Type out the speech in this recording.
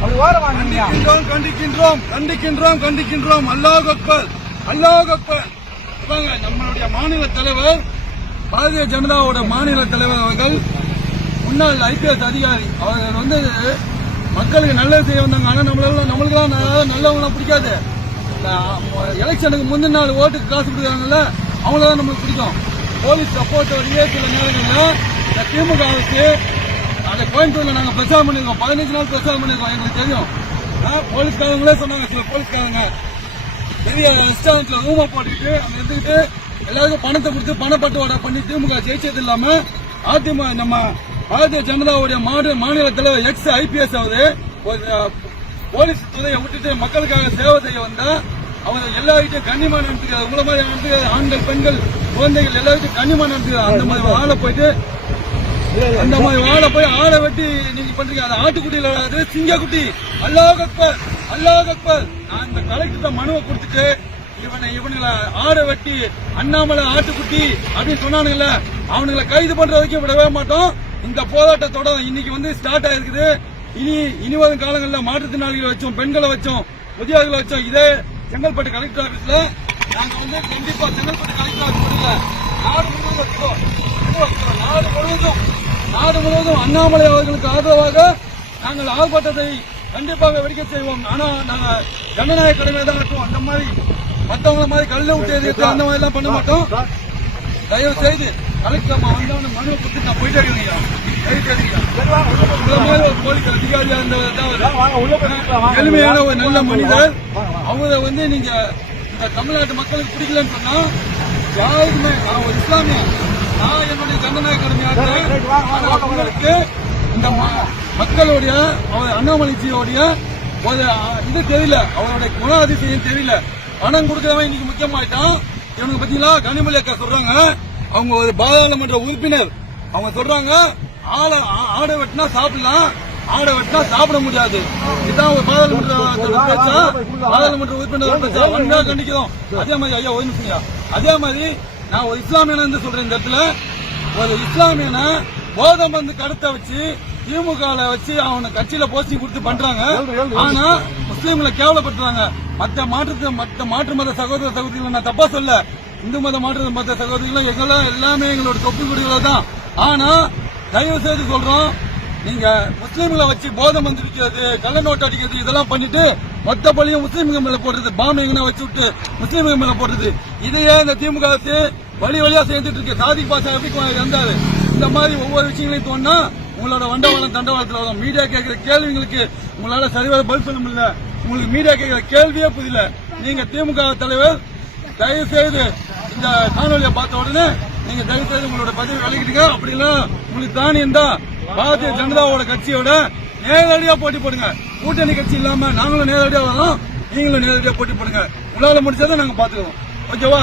கண்டிக்கின்றோம் கண்டிக்கின்றோம் கண்டிக்கின்றோம் கண்டிக்கின்றோம். அல்லாஹ் அக்பர் அல்லாஹ் அக்பர். நம்மளுடைய மாநில தலைவர் பாரதிய ஜனதாவோட மாநில தலைவர் அவர்கள் முன்னாள் ஐபிஎஸ் அதிகாரி. அவர் வந்து மக்களுக்கு நல்லது செய்ய வந்தாங்க. ஆனா நம்மளால நம்மளுக்கெல்லாம் நல்ல- நல்லவங்களாம் பிடிக்காது. எலெக்ஷனுக்கு முந்தின நாள் ஓட்டுக்கு காசு கொடுக்குறாங்கல்ல அவங்களதான் நம்மளுக்கு பிடிக்கும். போலீஸ் சப்போர்ட்டோடய சில நேரங்கள்ல இந்த திமுக அரசு அதை கோயம்புத்தூர்ல நாங்க பிரச்சாரம் பண்ணிருக்கோம். பதினஞ்சு நாள் பிரச்சாரம் பண்ணிருக்கோம். எங்களுக்கு தெரியும். போலீஸ்காரங்களே சொன்னாங்க சில போலீஸ்காரங்க. பெரிய ரெஸ்டாரண்ட்ல ரூமா போட்டுக்கிட்டு அங்க இருந்துக்கிட்டு எல்லாருக்கும் பணத்தை கொடுத்து பணப்பட்டுவாடா பண்ணி திமுக ஜெயிச்சது இல்லாம அதிமுக நம்ம பாரதிய ஜனதாவுடைய மாநில மாநில தலைவர் எக்ஸ் ஐபிஎஸ் அவரு ஒரு போலீஸ் துறையை விட்டுட்டு மக்களுக்காக சேவை செய்ய வந்தா அவங்க எல்லாருக்கும் கண்ணியமா நடந்துக்கிறார் உங்களை மாதிரி ஆண்கள் பெண்கள் குழந்தைகள் எல்லாருக்கும் கண்ணியமா நடந்துக்கிறார் அந்த மாதிரி ஆளை போயிட்டு அந்த மாதிரி வாழை போய் ஆளை வெட்டி நீங்க பண்றீங்க. அது ஆட்டுக்குட்டியில அது சிங்கக்குட்டி. அல்லாஹ் அக்பர் அல்லாஹ் அக்பர். நான் இந்த கலெக்டர் மனுவை கொடுத்துட்டு இவனை இவனுங்களை ஆடை வெட்டி அண்ணாமலை ஆட்டுக்குட்டி அப்படின்னு சொன்னானுங்கல்ல அவனுங்களை கைது பண்ற வரைக்கும் விடவே மாட்டோம். இந்த போராட்டத்தோட இன்னைக்கு வந்து ஸ்டார்ட் ஆயிருக்குது. இனி இனி வரும் காலங்களில் மாற்றுத்திறனாளிகளை வச்சோம் பெண்களை வச்சோம் முதியோர்களை வச்சோம். இதே செங்கல்பட்டு கலெக்டர் ஆபீஸ்ல நாங்க வந்து கண்டிப்பா செங்கல்பட்டு கலெக்டர் ஆபீஸ் நாடு முழுவதும் நாடு முழுவதும் நாடு முழுவதும் அண்ணாமலை அவர்களுக்கு ஆதரவாக நாங்கள் ஆர்ப்பாட்டத்தை கண்டிப்பாக வெடிக்க செய்வோம். ஆனா நாங்க ஜனநாயக கடமை தான் நடத்துவோம் அந்த மாதிரி மத்தவங்க மாதிரி கல்ல விட்டு எதிர்த்து அந்த மாதிரி எல்லாம் பண்ண மாட்டோம். தயவு செய்து கலெக்டர் அம்மா வந்தவன மனுவை கொடுத்து நான் போயிட்டே இருந்தவர் எளிமையான ஒரு நல்ல மனிதர். அவரை வந்து நீங்க இந்த தமிழ்நாட்டு மக்களுக்கு பிடிக்கலன்னு சொன்னா யாருக்குமே நான் ஒரு இஸ்லாமிய. நான் என்னுடைய கடமையாக்குறேன் ஆனா உங்களுக்கு இந்த மக்களுடைய அவர் அண்ணாமலைஜியோடைய ஒரு இது தெரியல. அவருடைய குணாதிசயம் தெரியல. பணம் கொடுக்கறவன் இன்னைக்கு முக்கியமாயிட்டான். இவனுக்கு பாத்தீங்களா கனிமொழி அக்கா சொல்றாங்க. அவங்க ஒரு பாராளுமன்ற உறுப்பினர். அவங்க சொல்றாங்க ஆளை ஆடை வெட்டினா சாப்பிடலாம். ஆடை வெட்டினா சாப்பிட முடியாது. இதான் ஒரு பாராளுமன்ற பேச்சா? பாராளுமன்ற உறுப்பினர் பேச்சா? வன்மையா கண்டிக்கிறோம். அதே மாதிரி ஐயா ஒரு நிமிஷம். அதே மாதிரி நான் ஒரு இஸ்லாமியன சொல்றேன் இந்த இடத்துல. ஒரு இஸ்லாமியனை போதை மருந்து கடத்த வச்சு திமுக வச்சு அவனை கட்சியில போஸ்டிங் கொடுத்து பண்றாங்க. ஆனா முஸ்லீம்களை கேவலப்படுத்துறாங்க. மாற்று மத்த மாற்று மத சகோதர சகோதரிகளை நான் தப்பா சொல்ல. இந்து மத மாற்று மத சகோதரிகளும் எங்கெல்லாம் எல்லாமே எங்களோட தொப்பு குடிகளை தான் ஆனா தயவு செய்து சொல்றோம் நீங்க முஸ்லீம்களை வச்சு போதை மந்து விற்கிறது கள்ள நோட்டு அடிக்கிறது இதெல்லாம் பண்ணிட்டு மொத்த பள்ளியும் முஸ்லீம்கள் மேல போடுறது பாம்பு எங்கன்னா வச்சு விட்டு முஸ்லீம்கள் மேல போடுறது. இதையே இந்த திமுக அரசு வழி வழியா சேர்ந்துட்டு இருக்கு. சாதிக் பாஷா எப்படி இருந்தாரு இந்த மாதிரி ஒவ்வொரு விஷயங்களையும் தோணுனா உங்களோட வண்டவாளம் தண்டவாளத்தில் வரும். மீடியா கேட்கிற கேள்விங்களுக்கு உங்களால சரிவர பதில் சொல்ல முடியல. உங்களுக்கு மீடியா கேட்கிற கேள்வியே புரியல. நீங்க திமுக தலைவர் தயவு செய்து இந்த காணொலியை பார்த்த உடனே நீங்க தயவு செய்து உங்களோட பதவி விலகிடுங்க. அப்படின்னா உங்களுக்கு தானியம் தான். பாரதிய ஜனதாவோட கட்சியோட நேரடியா போட்டி போடுங்க. கூட்டணி கட்சி இல்லாம நாங்களும் நேரடியா வரோம் நீங்களும் நேரடியா போட்டி போடுங்க. உங்களால முடிச்சதை நாங்க பாத்துக்கிறோம் ஓகேவா?